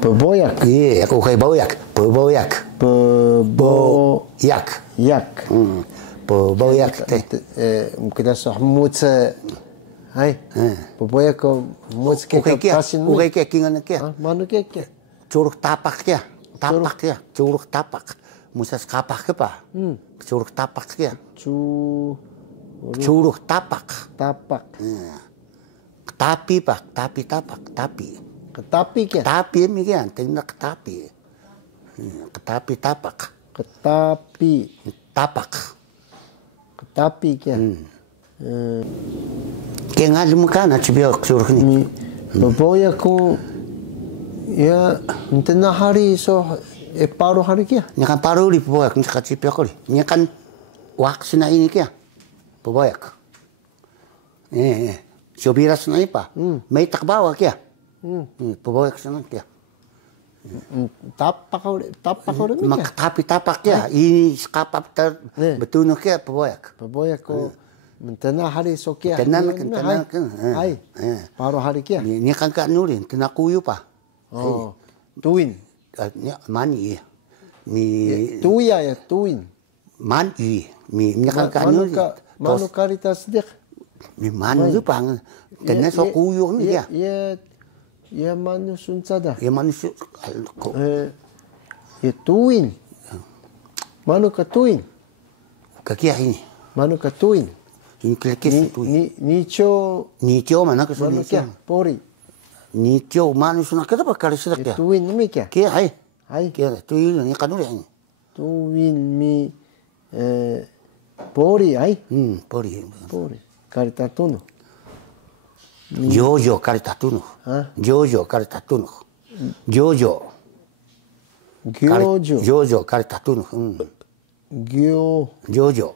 Beboyak. Iya, aku kayak boyak. Beboyak. Beboyak. Yak. Beboyak teh. Mungkin sahmut hai. Beboyak ko mut ke kasin. Ukai ke kingan ke. Manu ke. Curug tapak ya. Tapak ya. Curug tapak. Musas kapak ke pa. Curug tapak ya. Curug tapak. Tapak. Tapi pak, tapi tapak, tapi. Ketapi ke. Tapi mikian, tinggal ketapi. Ketapi tapak. Ketapi. Tapak. Ketapi ke. Kaya nga lumukana, cibiok curug ni. Beboyak ko ya na hari so paruh hari kia. Nya kan paruh di beboyak, nya kan cibiok ko. Nya kan waktu na ini kia. Beboyak. Sobiras na ipa. May takbawa kia. Beboyak sana kia. Tapak ko rin kia. Tapi tapak kia. Ini kapap ter betul no kia beboyak. Beboyak ko na hari so kia. Tenan. Hai. Paruh hari kia. Nya kan ka nulin, tenakuyo pa. Oh. Tuin. Nya mani. Tuya ya tuin. Mani. Nya kan ka nulin. Manu karitas dik. Mi manu itu pang, tenan so kuyo ni ya. Ya manu sunsada. Ya manu ya tuin. Manu ka tuin. Kakia ini. Manu ka tuin. Ini kelekes tuin. Nicho mana ke manu kia pori. Nicho manu suna kita bakal sedak ya. Tuin mi kia. Kia hai. Hai. Kia tuin ni kanuri ini. Tuin mi pori hai. Pori. Karita tuno. Jojo karita tuno. Jojo karita tuno. Jojo. Jojo karita tuno. Jojo.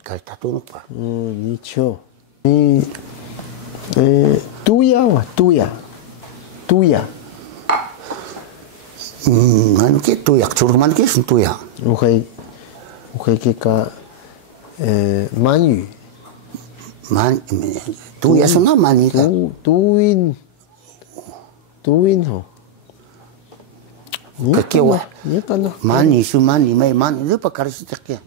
Karita tuno pa. Nicho. Tuya wa tuya. Tuya. Manu ke tuya, curug manu ke sun tuya. Okay ke ka manyu. Tuya suna mani ka. Tuin ho. Kakiwa. Nikan. Mani su mani mai mani lu pakar sitak ya.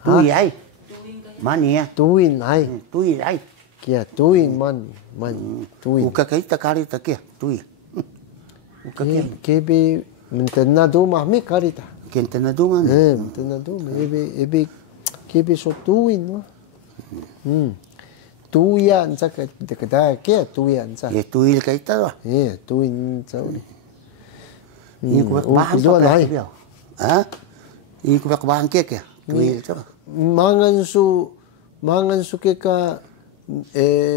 Tuya ai. Mani ya. Tuin ai. Tuya ai. Kia tuin man tuin. Uka kita karita kia tuya. Uka kia. Kebe mentena do mahme karita. Kentena do man. Mentena do ebe kebe so tuin wa. Tuya nsa ka dekada kia tuya nsa. Ya tuil kaita wa. Tuin nsa uli. Ini kubak bahan sa pala biao. Ha? Ini kubak bahan kia kia. Tuil sa. Mangan su ke ka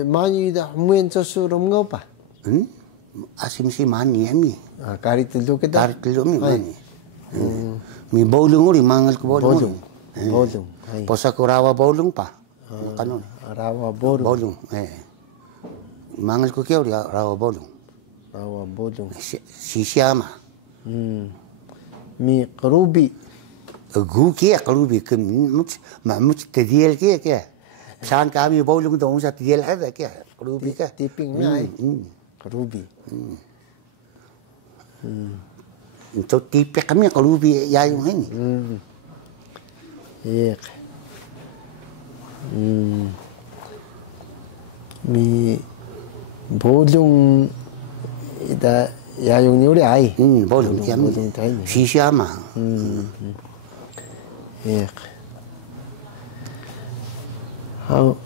mani da muen sa su romngau pa. Asim si mani ami. Karitil kita. Karitil mi mani. Mi bowling uri mangal ko bowling. Bowling. Posa ko rawa bowling pa. Kanon. Rawa bowling. Bowling. Mangal ko kia uri rawa bowling. Rawa bowling. Sisiama. Mi karubi. Gu kia karubi kem mut tediel kia. Saan kami bowling dong sa tediel ada kia. Karubi kia. Tipping na ai. Karubi. Itu tipe kami karubi ya yung ini. Iya. Mi bowling ida ya yung ni uri ai. Bowling kami. Sisiama. Iya.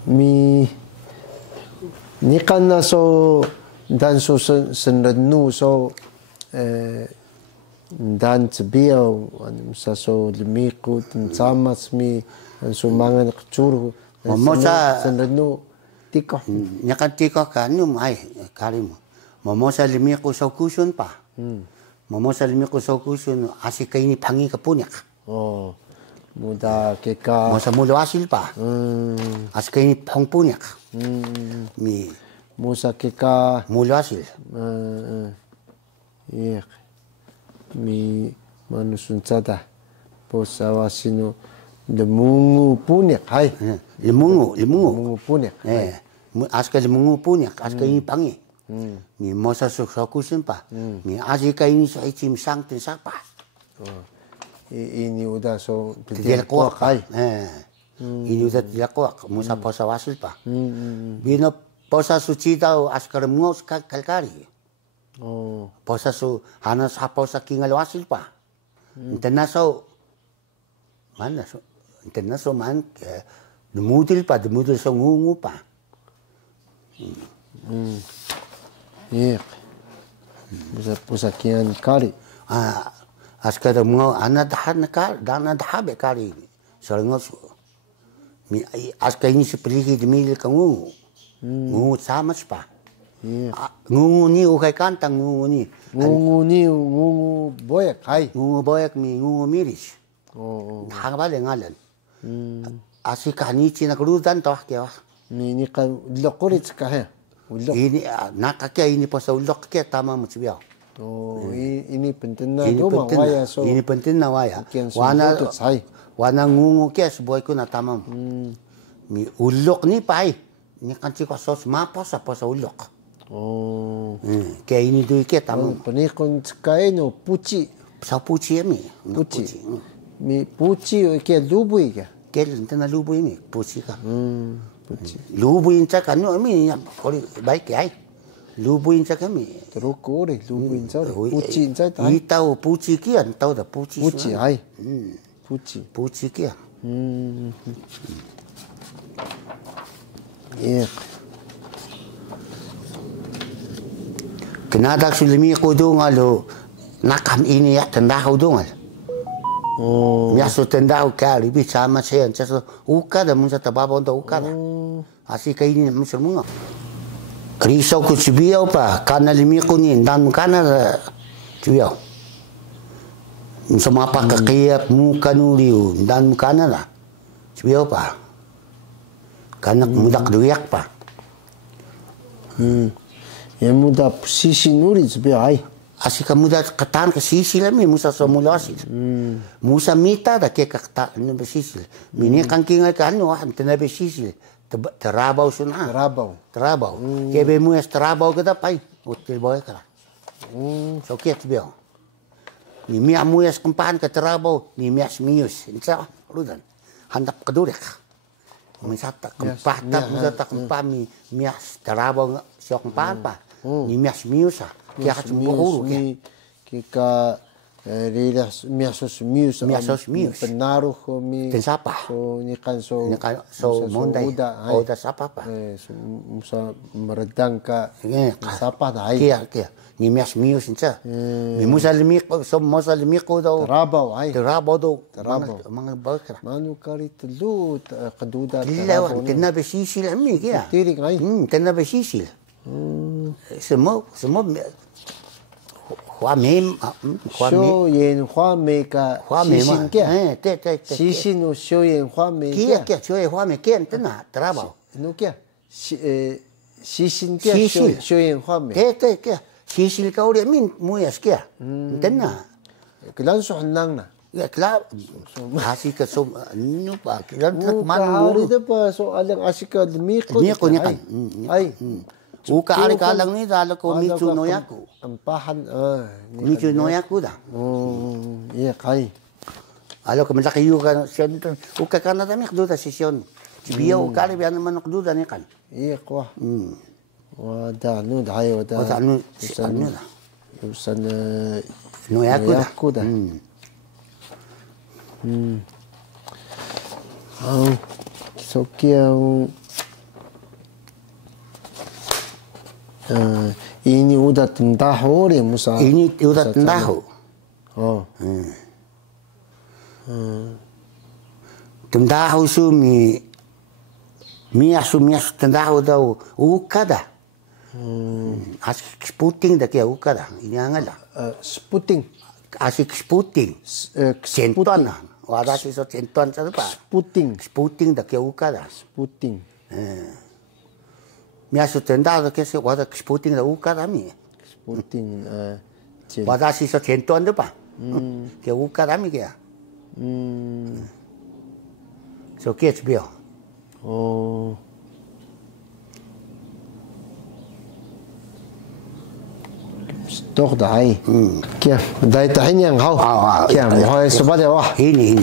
Mi nikan na so dan so senrenu so dan biao sa so limiku samas mi so mangan kcuru momosa senrenu tiko nyakan tiko kanum ai karimu momosa limiku so kusun pa momosa limiku so kusun asik ini pangi kapunyak muda keka mosa mulo asil pa asik ini pangpunyak mi musa keka mulo asil iya mi manusunsada posawasino lemungu punyak hai lemungu punyak aska lemungu punyak aska ini pangi mi mosa su sokusun pa mi aji ka ini so ichim sang tin sapa ini udah so tiel kuak ai ini udah tiel kuak musa posa wasul pa bino posa su citau askar ngos kalkari posa su hanas posa kingal wasul pa intena so mana so intena so man demudil so ngungu pa iya bisa kian kari askar mo anak dah bekari sorongos mi askar ini seperti demil kangu ngungu sama spa ngungu ni ukai kantang ngungu boyak hai ngungu boyak mi ngungu miris hangabale ngalan asika ni cina kerudan toh kya ni ka lokorit ka he ini nakakya ini posa ulok kya tama mutsbiao ini penting na doma waya so ini penting na waya wana ngungu kya sebuah ku na tamam mi ulok ni pai ni kanci ko sos ma posa ulok kya ini du kya tamam penikon kai no puci sa puci mi puci kya lubui kya tena lubui mi puci ka puci lubui cha kan no mi kori baik ai lubui cha kami teruk ore lubui cha puci cha ta itau puci kian tau da puci ai puci kian iya kenada sulimi ko dongalo nakam ini ya tenda ko dongal miaso tenda ko kali bi sama sen so uka da mun sa tababon to uka asi kai ni musulmunga riso ku chibiao pa kana limi ko ni dan kana chibiao sama pa kakiyap muka nuliu dan kana la chibiao pa kana mudak duyak pa ya muda sisi nuri chibiao ai asika muda katan ke sisi la mi musa so mulasi musa mita da ke kata ni sisi mini kan kinga kan no an tena be sisi terabau suna terabau ke be mu terabau kita pai util boy kala so ke chibiao ni mi amu es kumpan ke terabau ni mi as mius insa rudan handap kedurek misata kempata misata kempami mi as terabau sok kumpan pa ni mi as miusa kia huru ka rilas miasos mius penaruh mi tensapa so ni kan so mondai oda sapa pa musa meredang ka sapa dai kia ni mias mius insa mi musa limi ko do terabau do mga bakra manu kari telu keduda lewan kena besisi lami kia tiri ngai kena besisi semua hoa mem show yen hoa me ka sisin kia sisin no show yen hoa me kia show yen hoa me kia tena terabau no kia sisin kia show yen hoa me kia sisil ka ore min muas kia tena kelan so hanang na ya klar asik ka so nu pa kelan tak man uri de pa so alang asika mi ko ai uka ari kalang ni dalo ko michu noyaku ampahan michu noyaku da iya kai alo ko malaki yu ka siyon uka kana da mi kduda sesyon biya uka ari biya naman kduda ni kan iya ko wada nu dai wada nu usan noyaku da so kia ini udah tendaho le musa ini udah tendaho tendaho su mi asu tendaho da ukada asik sputing da kia ukada ini angala sputing asik sputing centon wada si so centon sa pa sputing da kia ukada sputing miaso tenda que se wada sputing da uka dami sputing wada si so centon de pa que uka dami que so que es bio Tok dai. Kia, dai tahin yang hau. Kia, mohon sobat ya wah. Ini.